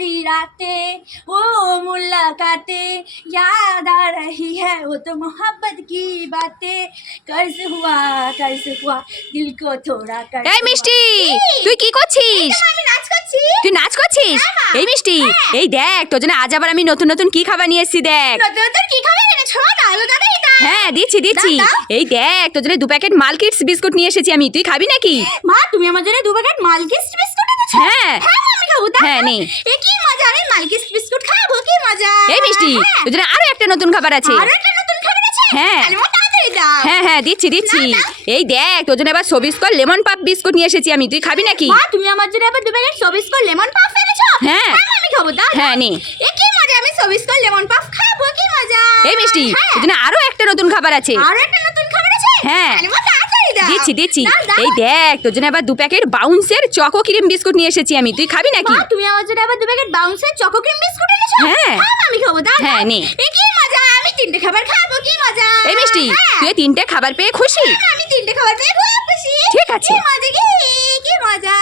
सारी रातें वो मुलाकातें याद आ रही है वो तो मोहब्बत की बातें कैसे हुआ कैसे हुआ दिल को थोड़ा कर এই মিষ্টি তুই কি করছিস আমি নাচ করছি তুই নাচ করছিস হ্যাঁ, মা। এই মিষ্টি এই দেখ তোর জন্য আজ আবার আমি নতুন নতুন কি খাবার নিয়ে এসেছি দেখ নতুন নতুন কি খাবার এনেছো তাহলে দাদা এটা হ্যাঁ দিচ্ছি দিচ্ছি দাও, দাও। এই দেখ তোর জন্য দু প্যাকেট মালকিটস বিস্কুট নিয়ে এসেছি আমি তুই খাবি নাকি মা তুমি আমার জন্য দু প্যাকেট মালকিস বিস্কুট এনেছো হ্যাঁ হ্যাঁ মা, আমি খাব দাও, হ্যাঁ, দাও। নে। এ কি মজা? আমি মালকিস বিস্কুট খাব কি মজা? এই মিষ্টি হ্যাঁ। তোর জন্য আরও একটা নতুন খাবার আছে। আরও একটা নতুন খাবার আছে? হ্যাঁ। তাহলে দাও। হ্যাঁ হ্যাঁ দিচ্ছি দিচ্ছি। এই দেখ তোর জন্য এবার সবিস্কর লেমন পাপ বিস্কুট নিয়ে এসেছি আমি। তুই খাবি নাকি? মা তুমি আমার জন্য আবার দু প্যাকেট সবিস্কর লেমন এনেছো হ্যাঁ। আমি খাব দাও হ্যাঁ নে। এ কি মজা? আমি সবিস্কর লেমন পাফ খাব কি মজা? এই মিষ্টি হ্যাঁ। তোর জন্য আরও একটা নতুন খাবার আছে। আরও একটা নতুন খাবার আছে? হ্যাঁ। তাহলে দিচ্ছি দিচ্ছি। এই দেখ তোর জন্য আবার দু প্যাকেট বাউন্সের চকো ক্রিম বিস্কুট নিয়ে এসেছি আমি। তুই খাবি নাকি? তুমি আমার জন্য আবার দু প্যাকেট বাউন্সের চকো ক্রিম বিস্কুট এনেছো? হ্যাঁ। আমি খাব দাও হ্যাঁ, নে। কি মজা? আমি তিনটে খাবার খাব কি মজা? এই মিষ্টি হ্যাঁ। তুই তিনটে খাবার পেয়ে খুশি? আমি তিনটে খাবার পেয়ে খুব খুশি। ঠিক আছে। কি মজা কি মজা।